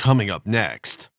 coming up next.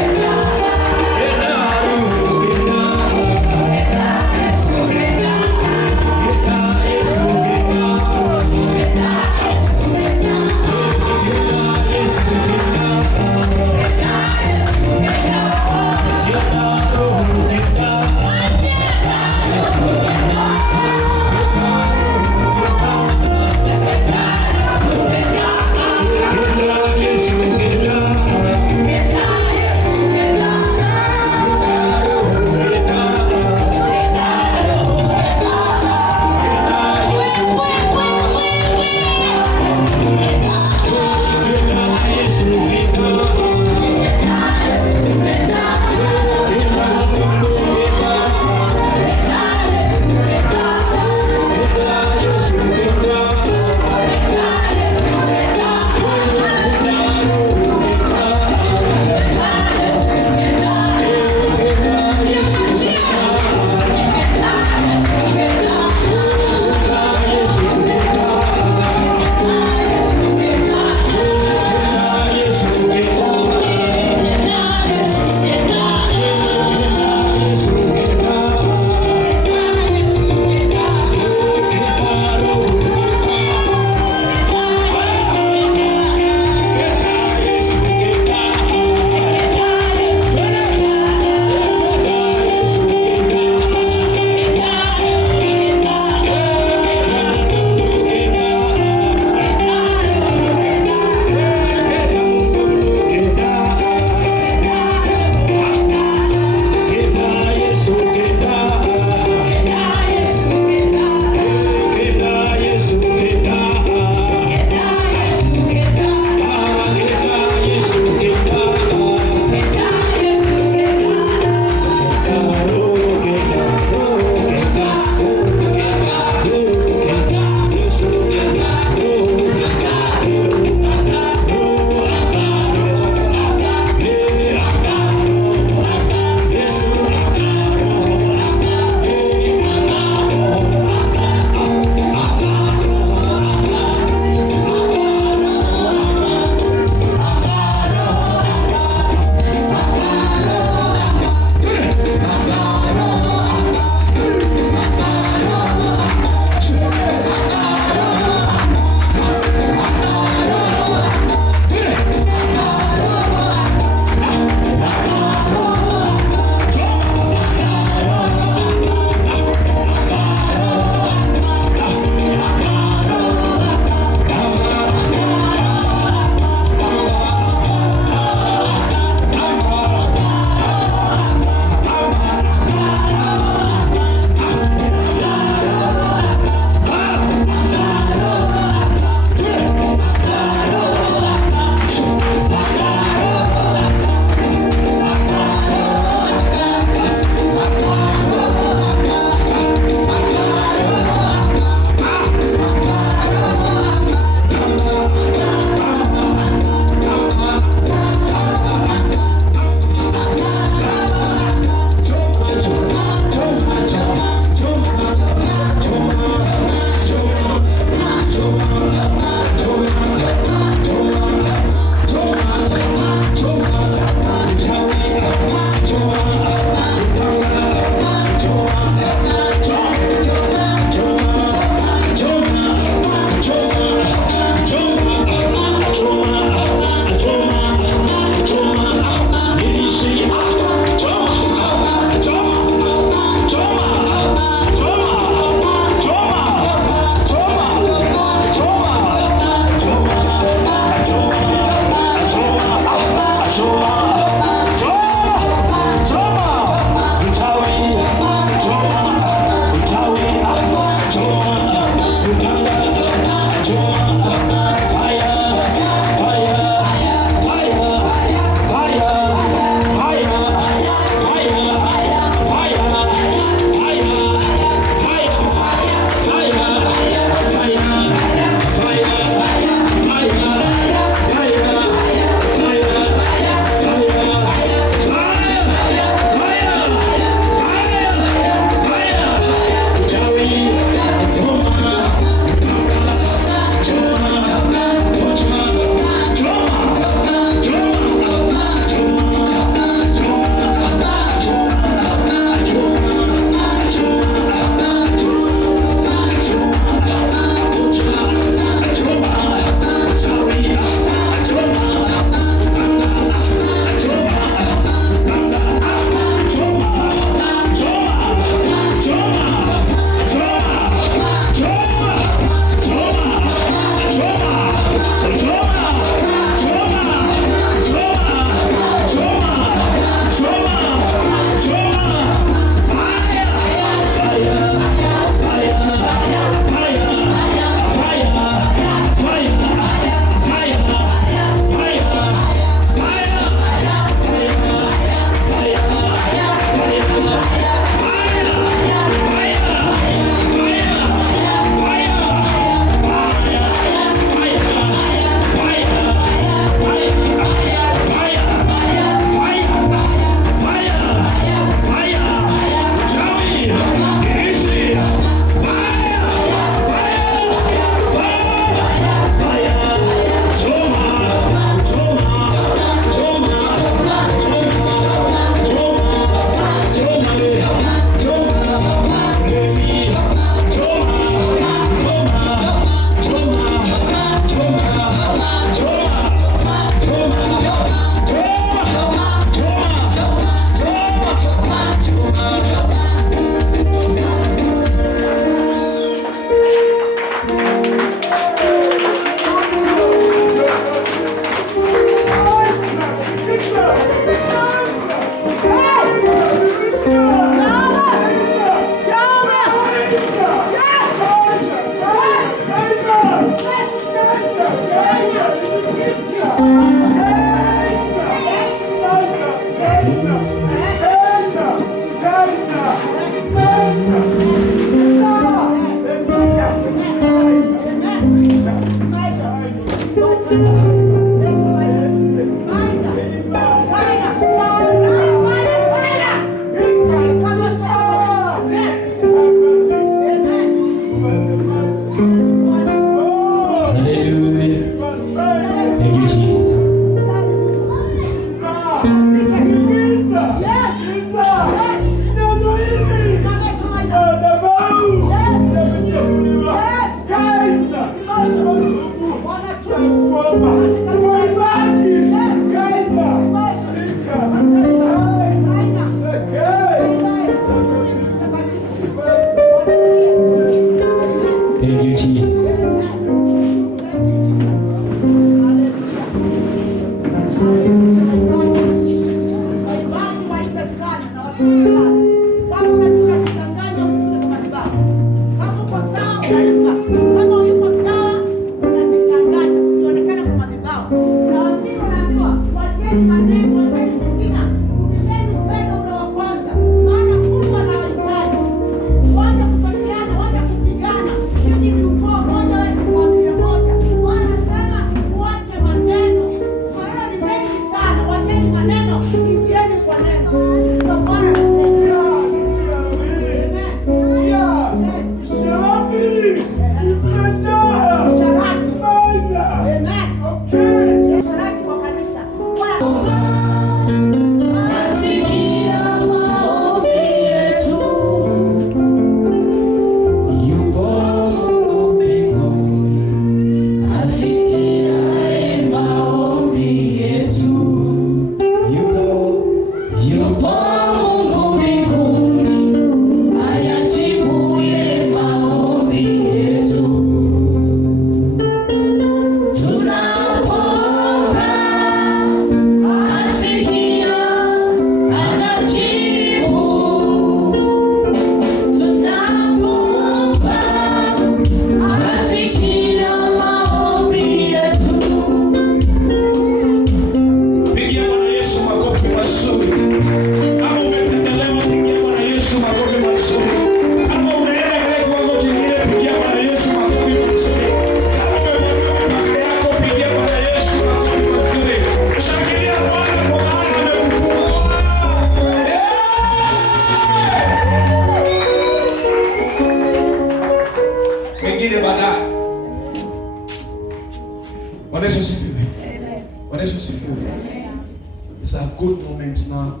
It's a good moment now.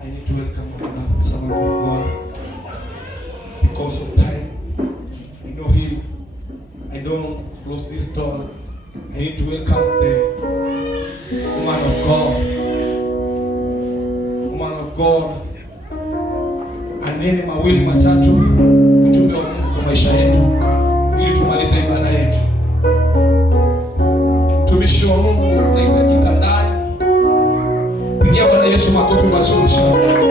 I need to welcome someone of God. Because of time, I know him. I don't close this door. I need to welcome the woman of God. Woman of God. Anene mawili matatu ujumbe wa Mungu kwa maisha yetu ili tumalize ibada yetu. Mtumishi wa Mungu unahitajika ndani. Pigia Bwana Yesu makofi mazuri sana.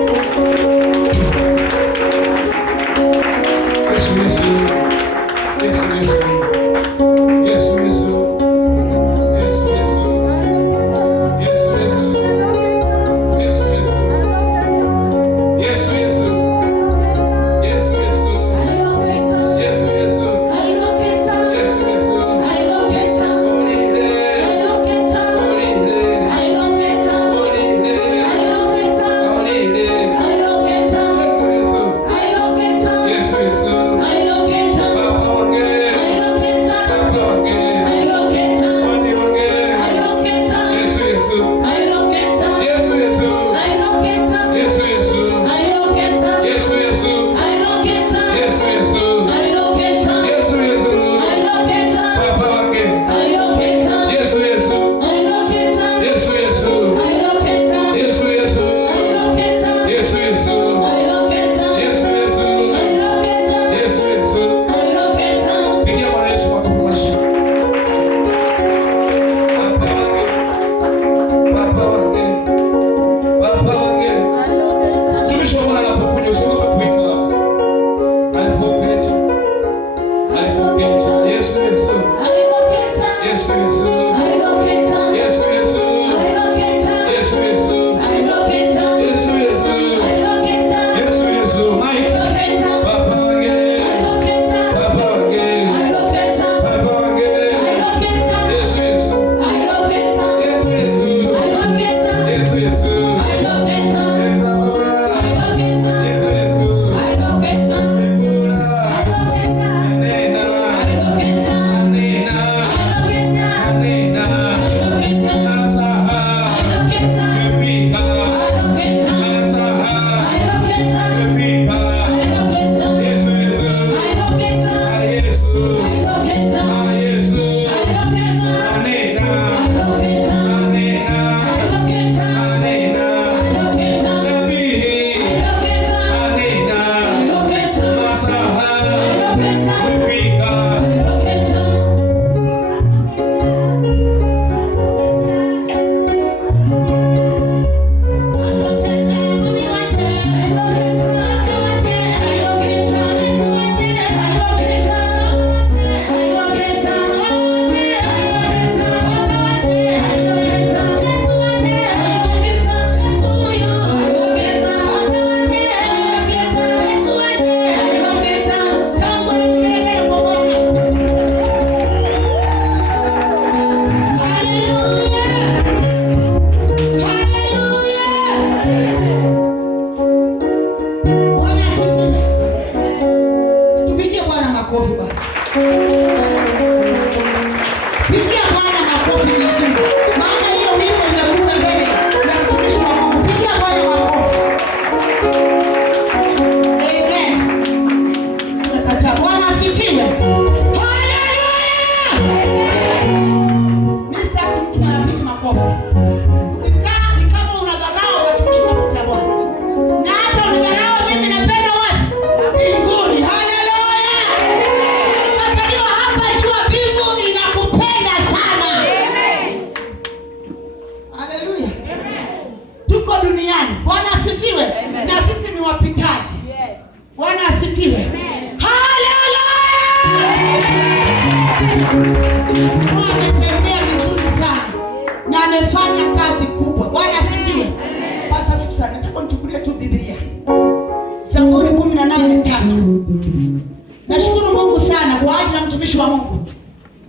mtumishi wa Mungu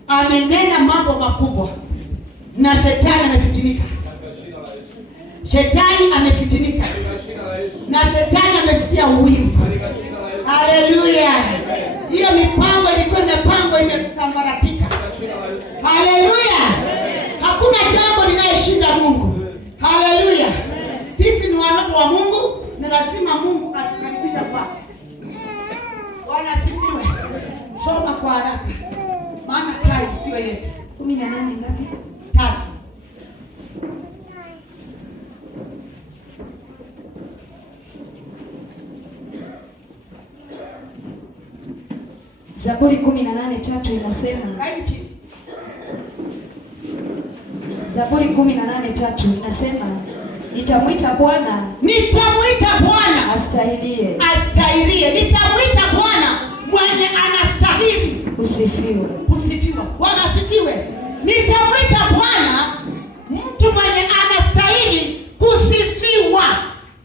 amenena mambo makubwa na shetani amefitinika. Shetani amefitinika na shetani amesikia uwivu. Haleluya! Hiyo mipango ilikuwa imepangwa imesambaratika. Haleluya! Hakuna jambo linaloshinda Mungu. Haleluya! Sisi ni watoto wa Mungu na lazima Mungu atukaribisha kwake. Bwana asifiwe. Soma kwa haraka, maana time sio yetu. 18 ngapi? 3. Zaburi 18:3 inasema. Zaburi 18:3 inasema, nitamwita Bwana astahiliye. Nitamwita Bwana mwenye anastahili Usifiwe. Bwana asifiwe. Nitamwita Bwana mtu mwenye anastahili kusifiwa.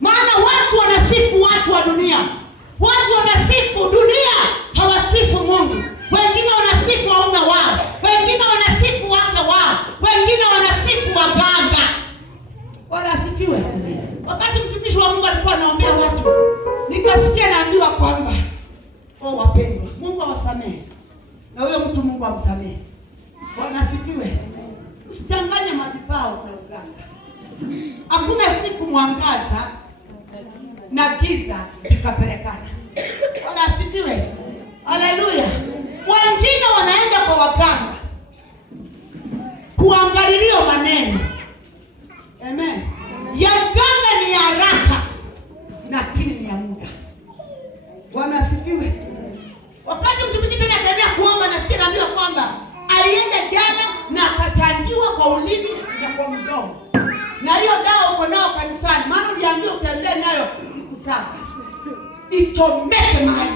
Maana watu wanasifu watu wa dunia. Watu wanasifu dunia, hawasifu Mungu. Wengine wanasifu waume wao, wengine wanasifu wake wao, wengine wanasifu waganga. Bwana asifiwe. Wakati mtumishi wa Mungu alikuwa anaombea watu, nikasikia naambiwa kwamba wapendwa, Mungu awasamehe. Na huyo mtu Mungu amsamehe. Bwana asifiwe. Usichanganye madhabahu na uganga. Hakuna siku mwangaza na giza zikapelekana. Bwana asifiwe. Haleluya. Wengine wanaenda kwa waganga kuangalilia maneno. Amen. Ya ganga ni haraka lakini ni ya muda. Bwana asifiwe. Wakati mtumishi tena akaendelea kuomba, nasikia naambiwa kwamba alienda jana na akachanjiwa kwa ulimi na kwa mdomo. Na hiyo dawa uko nao kanisani, maana uliambiwa utembee nayo siku 7. Ichomeke mahali.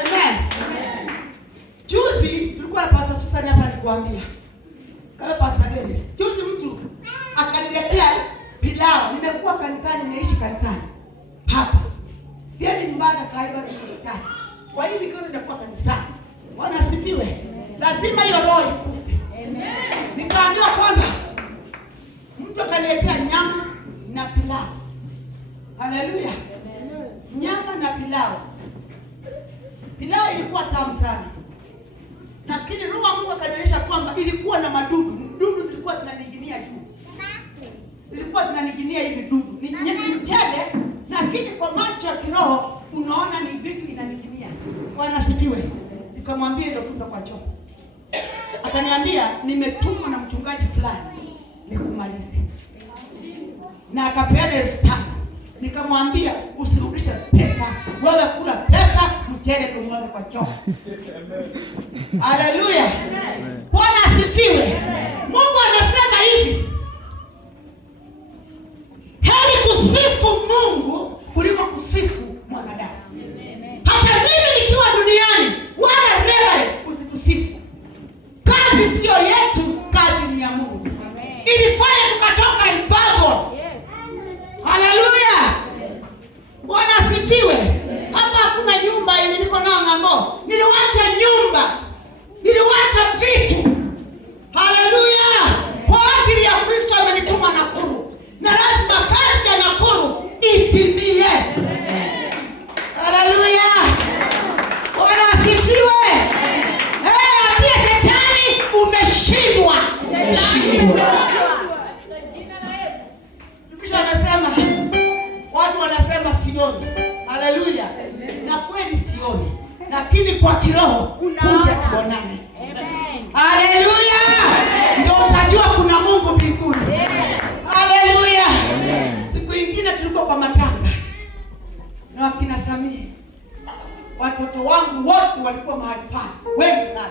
Amen. Juzi tulikuwa na Pastor Susan hapa nikuambia. Kama Pastor Dennis. Juzi mtu akaniletea pilau. Nimekuwa kanisani, nimeishi kanisani. Hapa. Siendi nyumbani sasa hivi bado nikitaka. Kwa hiyo nikiwa nitakuwa kanisani. Bwana asifiwe. Lazima hiyo roho ikufe. Amen. Nikaambiwa kwamba mtu akaniletea nyama na pilau. Haleluya. Nyama na pilau. Pilau ilikuwa tamu sana. Lakini roho wa Mungu akanionyesha kwamba ilikuwa na madudu. Dudu zilikuwa zinaning'inia juu. Zilikuwa zinaning'inia hivi dudu. Ni mchele, lakini kwa macho ya kiroho unaona ni vitu inaning'inia. Bwana asifiwe. Nikamwambia ndio kutoka kwa choo. Akaniambia nimetumwa na mchungaji fulani nikumalize. Na akapeana 5,000. Nikamwambia usirudishe pesa. Wewe kula pesa, mchele kumwaga kwa choo. Haleluya. Bwana asifiwe. Mungu anasema hivi. Heri kusifu Mungu kuliko kusifu mwanadamu. Hata mimi nikiwa duniani, wala wewe usitusifu. Kazi sio yetu, kazi ni ya Mungu. Ilifanya tukatoka Ibago. Haleluya. Bwana asifiwe. Hapa hakuna nyumba yenye niko nao ng'ambo. Niliwacha nyumba. Niliwacha vitu. Haleluya. Kwa ajili ya Kristo amenituma Nakuru. Na lazima kazi ya Nakuru itimie. Haleluya. Bwana asifiwe. Ambia shetani umeshindwa. Kisha anasema watu wanasema sioni. Haleluya. Na kweli sioni. Lakini kwa kiroho kuja tuonane. Haleluya. Ndio utajua kuna Mungu mbinguni. Haleluya. Siku nyingine tulikuwa kwa matanga. Na wakina Samia. Watoto wangu wote walikuwa mahali pale. Wengi sana.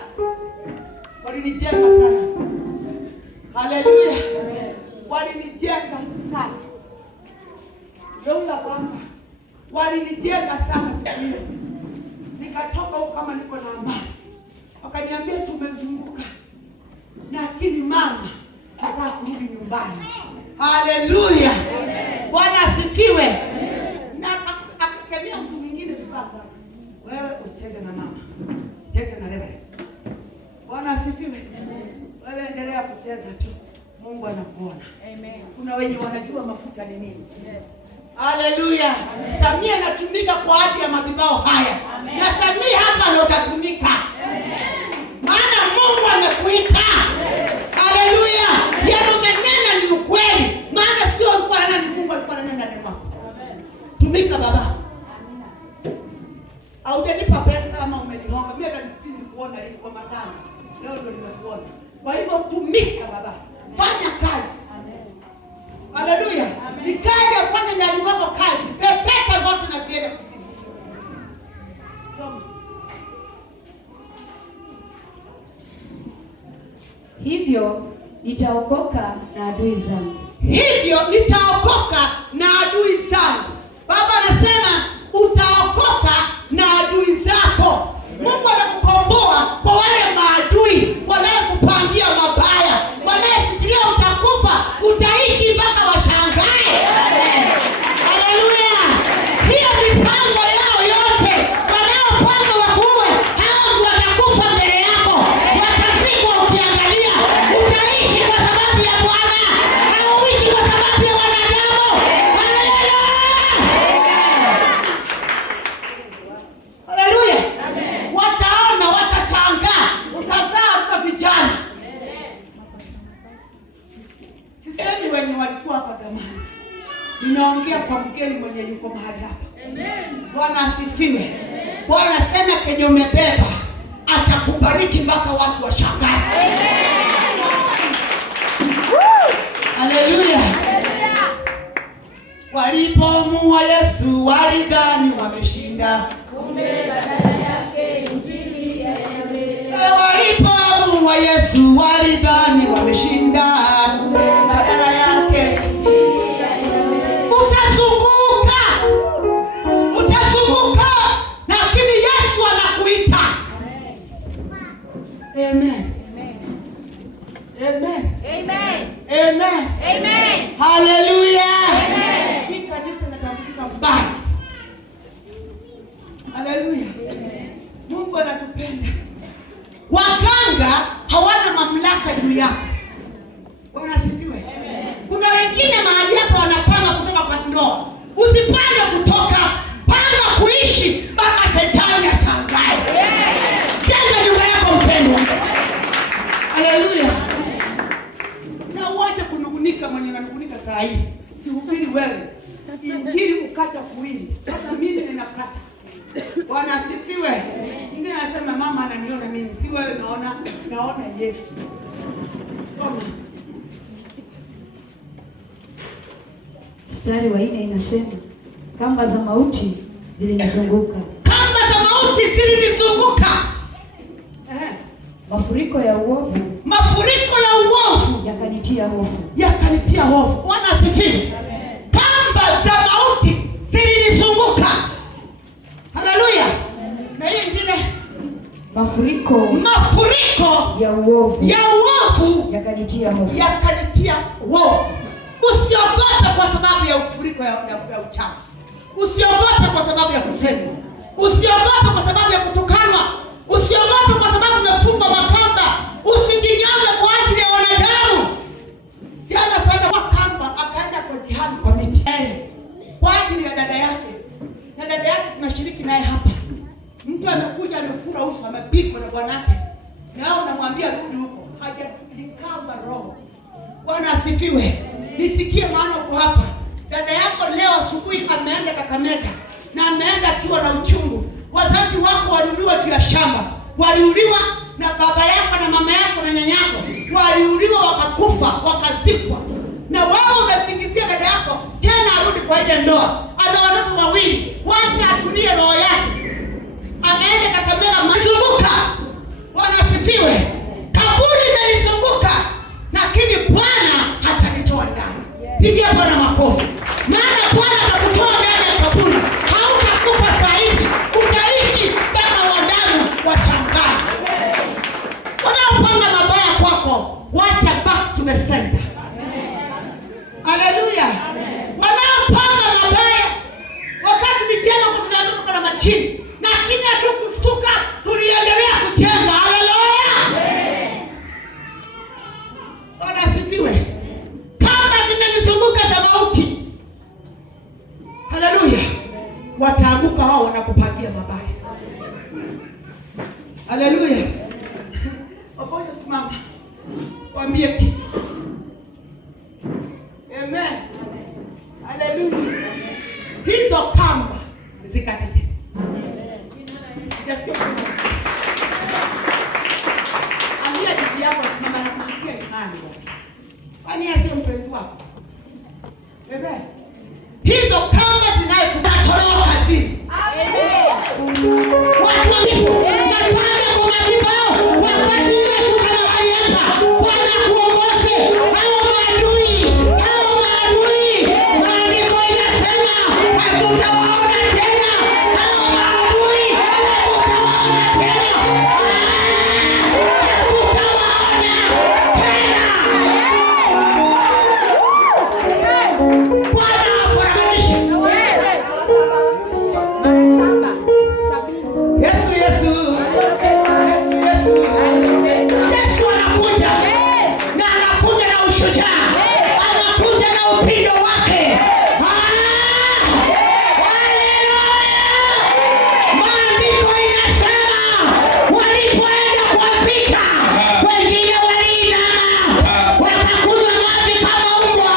Walinijenga sana. Haleluya. Walinijenga sana. Ndio kwamba walinijenga sana siku hiyo. Nikatoka huko kama niko na amani. Wakaniambia tumezunguka. Lakini mama nataka kurudi nyumbani. Haleluya. Bwana asifiwe. Na akakemea mtu mwingine sasa. cheze na mama. Cheze na Reverend. Bwana asifiwe. Wewe endelea kucheza tu. Mungu anakuona. Amen. Kuna wenye wanajua mafuta ni nini. Yes. Haleluya. Samia anatumika kwa ajili ya madhabahu haya. Amen. Na Samia hapa ndio utatumika. Amen. Maana Mungu amekuita. Haleluya. Yale umenena ni ukweli. Maana sio alikuwa anani Mungu alikuwa ananena ndani mwako. Amen. Tumika baba. Haujanipa pesa ama umenihonga. Mimi hata nisini kuona hivi kwa matano. Leo ndio nimekuona. Kwa hivyo tumika baba. Fanya kazi. Amen. Haleluya. Nikaje afanye ndani mwako kazi. Pepeka zote na ziende kusini. Soma. Hivyo nitaokoka na adui zangu. Hivyo nitaokoka na adui zangu. Baba anasema utaokoka na adui zako. Mungu anakukomboa kwa wale maadui wanaokupangia mabaya, wanaofikiria utakufa, utaishi mpaka washangae. Haleluya. Hiyo mipango yao yote, wanaopanga wakuwe, hao watakufa mbele yako. Watazikwa ukiangalia. Utaishi kwa sababu ya Bwana. Hauishi kwa sababu ya wanadamu. Haleluya. Haleluya. Wataona, watashangaa. Utazaa kwa vijana. Sisemi wenye walikuwa hapa zamani. Ninaongea kwa mgeni mwenye yuko mahali hapa. Amen. Bwana asifiwe. Bwana sema kenye umebeba atakubariki mpaka watu washangae. Haleluya. Walipomuua Yesu walidhani wameshinda. Kumbe badala yake injili yaendelea. Walipomuua Yesu walidhani wameshinda. Kumbe badala yake injili yaendelea. Utazunguka, lakini Yesu anakuita. Amen. Amen. Amen. Amen. Amen. Haleluya. Amen. Hii kanisa linatambulika mbali. Haleluya. Mungu anatupenda. Waganga hawana mamlaka juu yako. Bwana asifiwe. Kuna wengine mahali hapa wanapanga kutoka kwa ndoa. Usipanga kutoka, panga kuishi mpaka shetani ashangae. Jenga nyumba yako mpendwa. Haleluya. Na uache kunugunika mwenye ananugunika saa hii. Sihubiri wewe. Injili ukata kuwili. Hata mimi ninakata. Bwana asifiwe. Mwingine anasema mama ananiona mimi. Si wewe naona Yesu. Soma. Mstari wa 4 inasema, kamba za mauti zilinizunguka. Kamba za mauti zilinizunguka. Mafuriko ya uovu yakanitia hofu. Bwana asifiwe. Kamba za mauti zilinizunguka. Haleluya. Na hiyo ingine mafuriko ya uovu yakanitia hofu. Usiogope kwa sababu ya ufuriko ya uchawi. Usiogope kwa sababu ya kusemwa. Usiogope kwa sababu ya kutukanwa. Usiogope kwa sababu umefungwa makamba. Usijinyonge kwa ajili ya wanadamu. Jana sana kwa kamba akaenda kwa jihani kwa miti. Kwa ajili ya dada yake. Na dada yake tunashiriki naye hapa. Mtu amekuja amefura uso, amepigwa na bwanake. Nao namwambia rudi huko. Hajalikamba roho. Bwana asifiwe. Nisikie maana uko hapa. Dada yako leo asubuhi ameenda Kakamega na ameenda akiwa na uchungu. Wazazi wako waliuliwa juu ya shamba. Waliuliwa na baba yako na mama yako na nyanyako. Waliuliwa wakakufa, wakazikwa. Na wao unasingizia dada yako tena arudi kwa ile ndoa. Ana watoto wawili. Wacha atulie roho yake. Ameenda Kakamega mazunguka. Bwana asifiwe. Kaburi imelizunguka. Lakini Bwana hatanitoa ndani. Pigia Bwana makofi. Maana Bwana atakutoa ndani ya kaburi. Hautakufa saa hizi. Utaishi kama wadamu washangae. Wanaopanga mabaya kwako, wacha back to the center. Haleluya. Wanaopanga mabaya wakati vijana kwa tunatoka na machini. Lakini hatukustuka. wao wanakupangia mabaya. Haleluya. Wapoje, simama. Waambie kitu. Amen. Haleluya. Hizo kamba zikatike. Ambia bibi yako simama na kushikia imani. Kwani yeye sio mpenzi wako? Amen. Hizo kamba zinayokutatolewa kazini. Watu walipo napanda kwa majibao wakati ile shuka na waliapa Bwana kuongoze hao maadui. Maandiko inasema hatutawaona tena hao maadui, hatutawaona tena. Bwana afurahishe. Yesu anakuja na anakuja na ushujaa, anakuja na upindo wake. Maandiko inasema walipoenda kwa vita, wengine waliinama wakakunywa maji kama mbwa,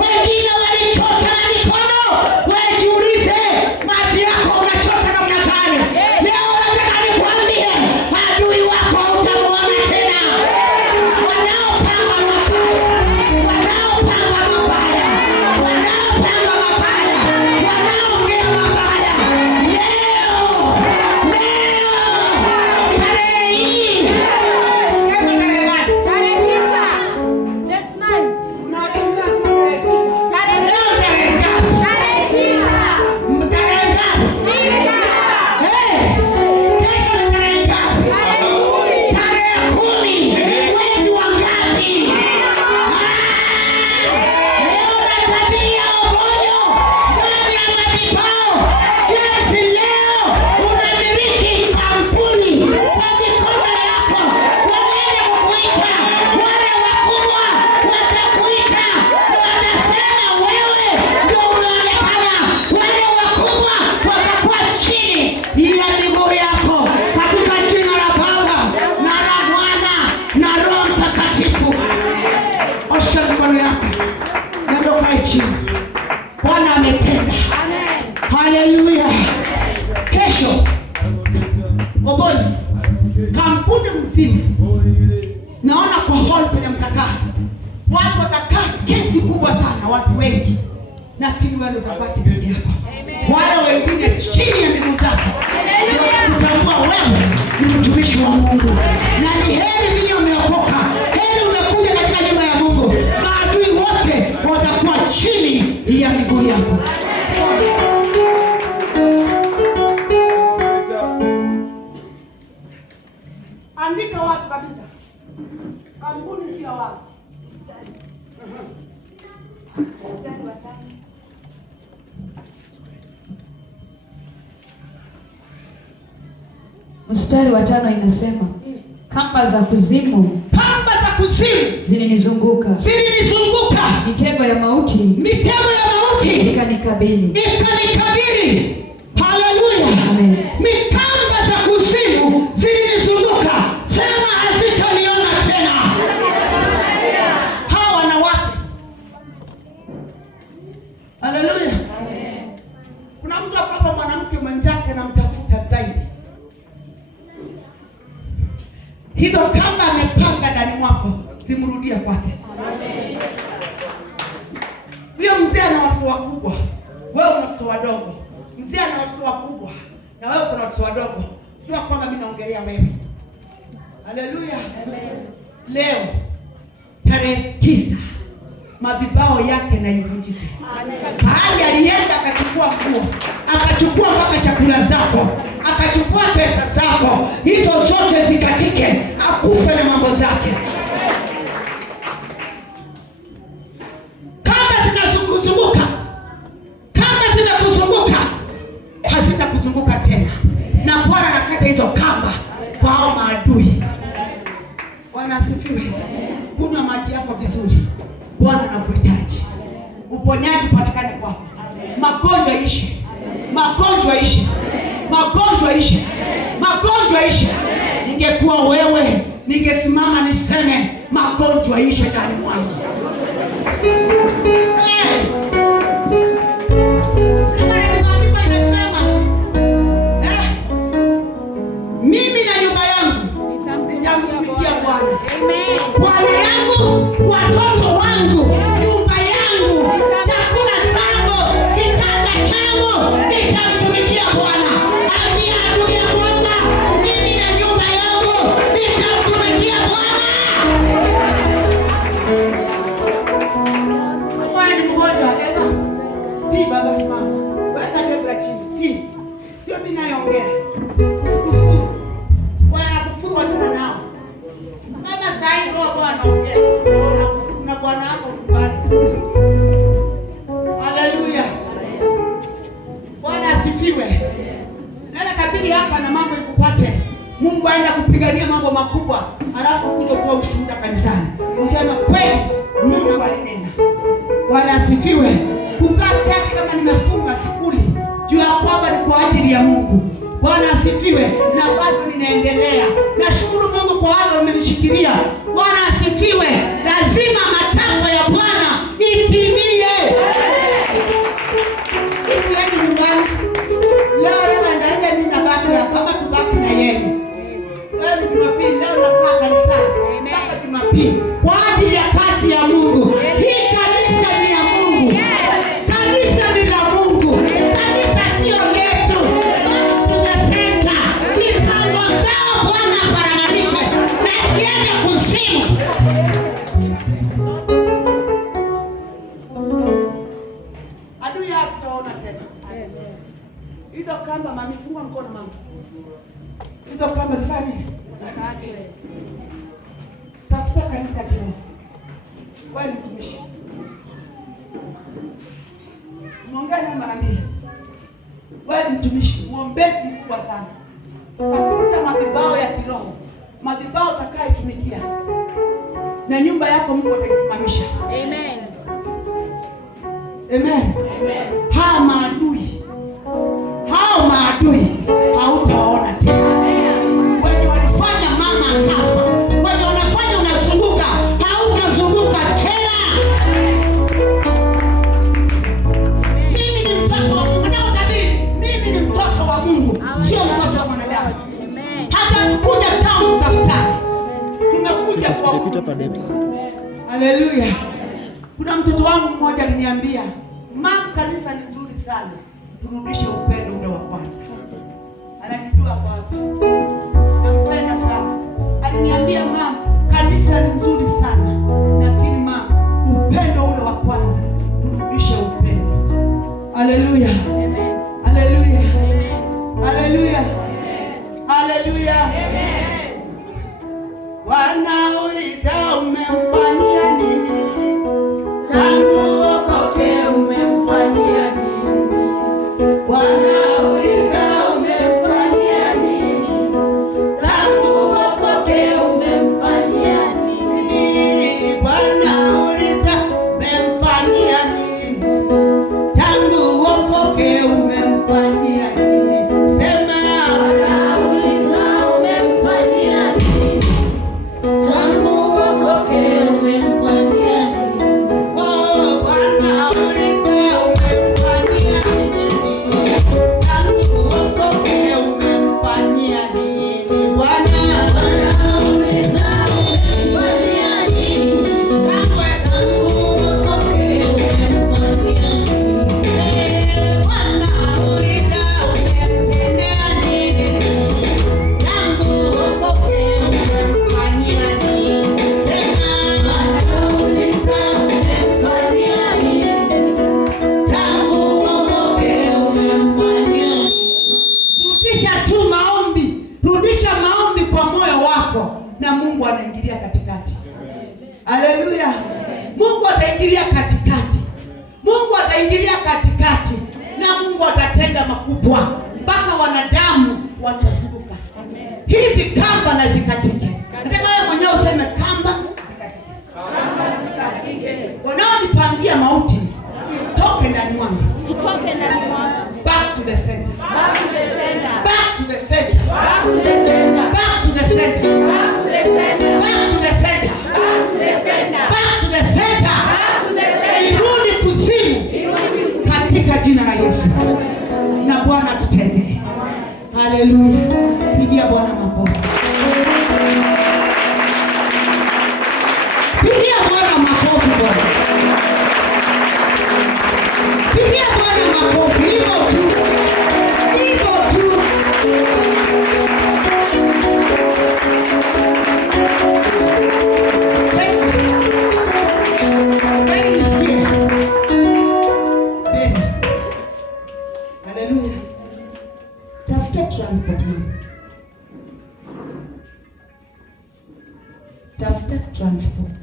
wengine walichota na mikono. Wewe jiulize, maji yako unachota namna gani? Leo nataka nikwambie, adui wako utamuona tena. Wanaopanga mabaya, wanaongea mabaya, leo tarehe hii, sema tarehe gani? Tarehe 9. That's 9. Unatumia tarehe 6. Leo tarehe ngapi? Tarehe 9. Tarehe ngapi? 9. Kesho ni tarehe ngapi? Tarehe 10. Mwezi wa ngapi? Leo natabia uponyo ndani ya madhabahu. Jinsi leo unamiliki kampuni kwa mikono yako, wanaenda kukuita, wale wakubwa watakuita na watasema wewe ndio unaonekana. Wale wakubwa watakuwa chini ya miguu yako katika jina la Baba na la Mwana na Roho Mtakatifu. Osha mikono yako na ndio kae chini. Bwana ametenda. Haleluya. Kesho Oboni, kampuni mzima naona kwa hall kwenye mkakati, watu watakaa kesi kubwa sana, watu wengi, lakini wewe utabaki peke yako. Wale wengine chini ya miguu zako kutambua wewe ni mtumishi wa Mungu, na ni heri vile umeokoka, heri umekuja katika nyumba ya Mungu. Maadui wote watakuwa chini ya miguu yako. Andika watu kabisa, kampuni sio wao. Mstari wa 5 inasema kamba za kuzimu zilinizunguka, mitego ya mauti ikanikabili. Haleluya. Amen. Mikamba za kuzimu zilinizunguka, sema hazitaniona tena. Hawa wanawake. Haleluya. Kuna mtu hapa, mwanamke mwenzake anamtafuta zaidi. Hizo kamba amepanga ndani mwako zimrudie kwake. Huyo mzee ana watoto wakubwa, wewe una watoto wadogo. Mzee ana watoto wakubwa na wewe kuna watoto wadogo. Jua kwamba mimi naongelea wewe. Haleluya. Leo tarehe 9 madhibao yake na ivunjike. Mahali alienda akachukua nguo, akachukua mpaka chakula zako, akachukua pesa zako, hizo zote zikatike, akufe na mambo zake. Kama zinakuzunguka, hazitakuzunguka tena, na Bwana anakata hizo kamba kwa hao maadui. Bwana asifiwe. Kunywa maji yako vizuri. Bwana anakuhitaji. Uponyaji patikane kwako. Magonjwa ishi. magonjwa ishe, magonjwa ishe. Ningekuwa wewe, ningesimama niseme magonjwa ishe ndani mwangu. Mimi na nyumba yangu nitamtumikia Bwana. Bwana yangu, watoto wangu, nyumba yangu, chakula changu, kitanda changu, nitamtumikia Bwana. Ambia adui ya Bwana, mimi na nyumba yangu nitamtumikia Bwana. Mwana ni mgonjwa tena. Ti baba mama. Weka kebra chini. Ti. Sio mimi naongea. Usikufuru. Bwana kufuru watu nao. Kama sai roho Bwana ongea. Na Bwana wako nyumbani. Haleluya. Bwana asifiwe. Nenda kabili hapa na mambo ikupate. Mungu aenda kupigania mambo makubwa, alafu kuja kutoa ushuhuda kanisani. Useme kweli Mungu alinena. Bwana asifiwe. Kukaa chache kama nimefunga sikuli juu ya kwamba ni kwa ajili ya Mungu. Bwana asifiwe. Na bado ninaendelea. Nashukuru Mungu kwa wale wamenishikilia. Bwana asifiwe. Lazima matakwa ya Bwana itimie. Isieni nyumbani. Leo naenda mimi na baba ya baba tubaki na yeye. Leo ni Jumapili, leo nakaa kanisani. Mpaka Jumapili. Kwa ajili ya kazi ya Mungu. Hii kanisa ni ya Mungu. Kanisa ni la Mungu. Kanisa sio letu. Tunasenta. Mipango zao Bwana aparanganishe. Na siende kuzimu. Adui hatutaona tena. Hizo kamba mami, funga mkono mama. Hizo kamba zifanye nini? Tafuta kanisa kidogo. Wewe mtumishi. Muongee na mara mbili. Wewe mtumishi, muombezi mkubwa sana. Tafuta madhabahu ya kiroho. Madhabahu utakayotumikia. Na nyumba yako Mungu ataisimamisha. Amen. Amen. Amen. Hao maadui hautawaona tena. Wenye walifanya mama akafa, wenye wanafanya unazunguka, hautazunguka tena. Mimi ni mtoto wa Mungu. Na utabiri, mimi ni mtoto wa Mungu, sio mtoto wa mwanadamu. Hata tukuja kama daftari, tumekuja kwa Mungu. Haleluya. Kuna mtoto wangu mmoja aliniambia, "Mama, kanisa ni nzuri sana. Turudishe upendo ule wa kwanza." Anajijua kwa hapa. Nampenda sana. Aliniambia, "Mama, kanisa ni nzuri sana. Lakini mama, upendo ule wa kwanza, turudishe upendo." Haleluya. Amen. Haleluya. Amen. Haleluya. Amen. Haleluya. Amen. Wanauliza umemfanyia nini? Tangu uokoke umemfanyia nini? Wanauliza umemfanyia nini? Tangu uokoke umemfanyia nini? Wanauliza umemfanyia nini? Tangu uokoke umemfanyia nini? Sema, wanauliza umemfanyia nini? Tangu uokoke umemfanyia nini? Oh, wanauliza umemfanyia nini? Tangu uokoke umemfanyia nini? Wanauliza umemfanyia nini? Tangu uokoke umemfanyia nini? Wanauliza umemtendea nini? Tangu uokoke umemfanyia nini? Sema, wanauliza umemfanyia nini? Tangu uokoke umemfanyia nini? Rudisha tu maombi, rudisha maombi kwa moyo wako, na Mungu anaingilia katikati. Haleluya. Mungu ataingilia katikati. Mungu ataingilia katikati, na Mungu atatenda makubwa mpaka wanadamu watazunguka. Hizi kamba na zikatike. Nataka wewe mwenyewe useme kamba zikatike. Wanaonipangia mauti itoke ndani mwangu. Itoke ndani mwangu. Back to the center. Back to the center. jina la Yesu. Na Bwana tutendee. Haleluya. Pigia Bwana makofi. Pigia Bwana makofi Bwana. Pigia Bwana makofi. Hivyo tu. Hivyo tu. Haleluya. Tafuta transport mama. Tafuta transport.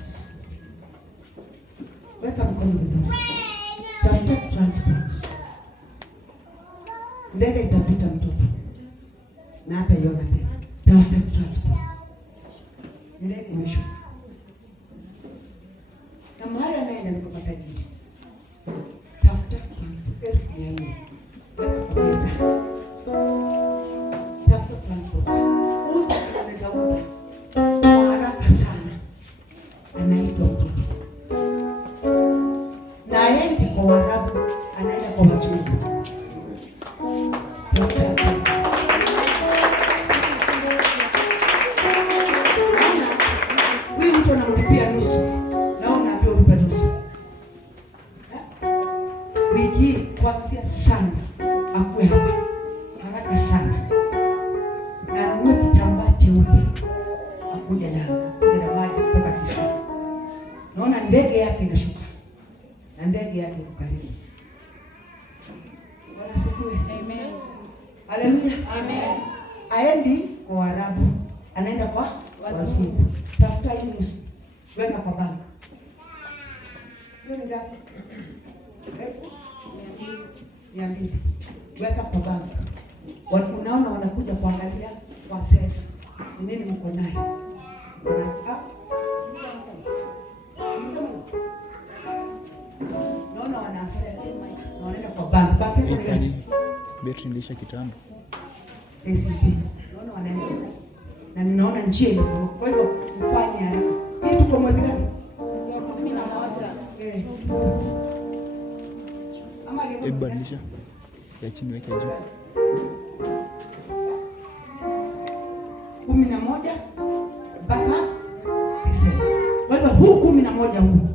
Weka mkono vizuri. Tafuta transport. Ndege itapita mtoto. Na hata iona tena. Tafuta transport. Ndege imeshuka. Na mahali anaenda ni kwa matajiri. Tafuta transport. 1,400. Tafuta transport. Uza unaweza uza. Kwa haraka sana. Anaitwa mtoto. Na aendi kwa Waarabu, anaenda kwa Wazungu. Tafuta pesa. Huyu mtu anamlipia nusu. Na unaambiwa ulipe nusu. Wiki kuanzia sana. Akue hapa. Haraka sana. Na nunue kitambaa cheupe. Akuja na maji kutoka kisima. Naona ndege yake inashuka. Na ndege yake iko karibu. Bwana sifiwe. Amen. Haleluya. Amen. Aendi kwa Waarabu, anaenda kwa Wazungu. Tafuta hii nusu. Weka kwa bank. Hiyo ni ngapi? 200. Weka kwa bank. Unaona wanakuja kuangalia kwa sasa. Ni nini mko nayo? Naona wana assess. Naona kwa bank. Bank ni betri nilisha kitambo. ACP. Naona wanaenda. Na ninaona njia imefunguka. Kwa hivyo ufanye haraka. Hii tuko mwezi gani? Mwezi wa 11. Ama hebu badilisha. Ya chini weka juu. 11 mpaka Desemba. Kwa hivyo huu 11 huu.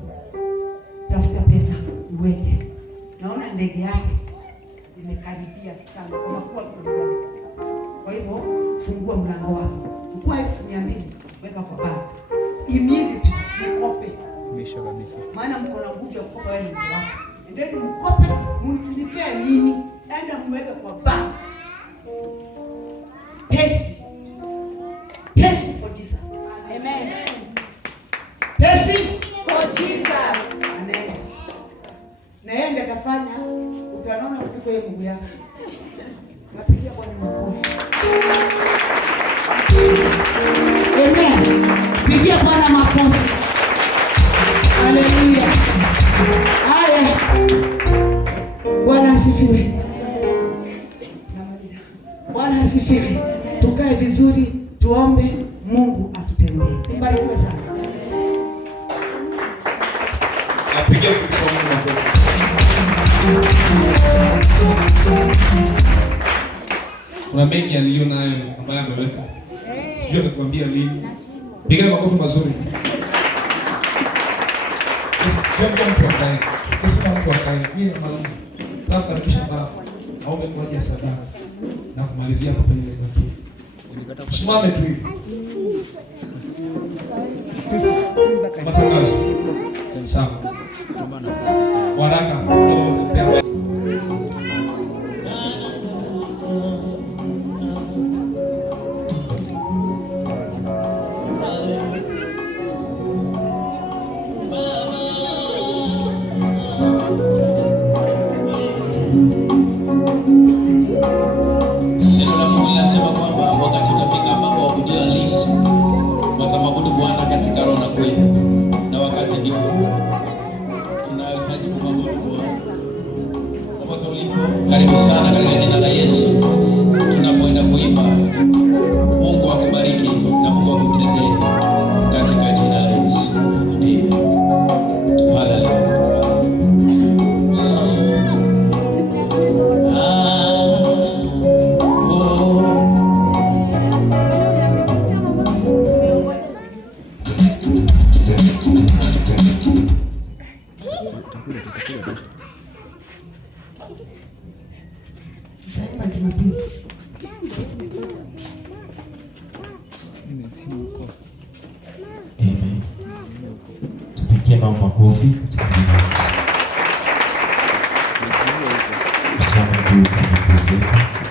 Tafuta pesa uweke. Naona ndege yake imekaribia sana kama kuwa kuna. Kwa hivyo fungua mlango wako. Chukua 200 weka kwa bank. Immediately mkope. Mesha kabisa. Maana mko na nguvu ya kukopa wewe mzee wako. Endeni mkope, msilipie nini? Enda mweke kwa bank. Test for Jesus. Amen. Test For Jesus. Amen. Na yeye ndiye atafanya utaona kuliko yeye Mungu yako. Napigia Bwana makofi. Amen. Pigia Bwana makofi. Haleluya. Haya. Bwana asifiwe. Bwana asifiwe. Tukae vizuri, tuombe Mungu atutendee. Sibarikiwe sana. Napigia kwa Mungu makofi. Kuna mengi aliyo nayo ambayo ameweka. Sijui atakwambia lini. Pigia makofi mazuri. Sio mtu akae. Sio mtu akae. Mimi namaliza. Sasa karibisha baba. Aombe kwa ajili ya sadaka na kumalizia hapo penye ndio. Simame tu hivi. Matangazo. Sawa. Waraka. Neno la Mungu linasema kwamba wakati utafika ambapo waabudio halisi watamwabudu Bwana katika roho na kweli, na wakati ndio tunahitaji kumwabudu Bwana. Popote ulipo, karibu sana katika jina la Yesu. Tunapoenda kuimba, Mungu akubariki na Mungu akutendee katika jina la Yesu. Amen. Haleluya. Jumapili. Amen. Tupigie mama makofi katika jina la Yesu. Useme juu kwa miguu zetu.